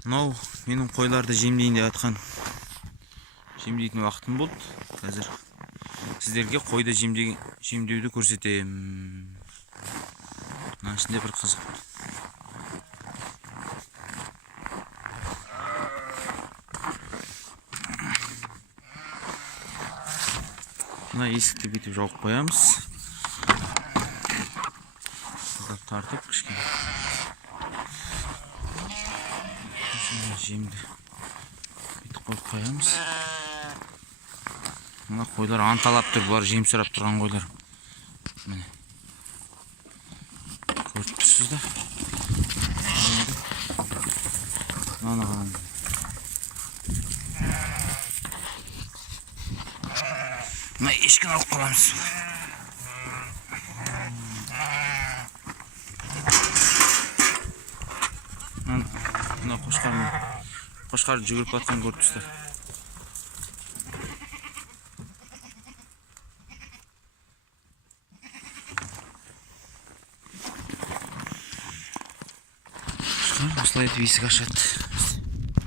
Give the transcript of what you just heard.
Мынау менің қойларды жемдейін деп жатқан жемдейтін уақытым болды. Қазір сіздерге қойды жемдеуді көрсетемін. Мына ішінде бір қызық. Мына есікті бүйтіп жауып қоямыз. Тартып кішкене жемді бүйтіп қойып қоямыз. Мына қойлар анталап тұр, бұлар жем сұрап тұрған қойлар. Міне көріп тұрсыздар. Мына ешкіні алып қаламыз. Мына қошқар жүгіріп батқан көріп тұрсыздар. Осылай етіп есік ашады.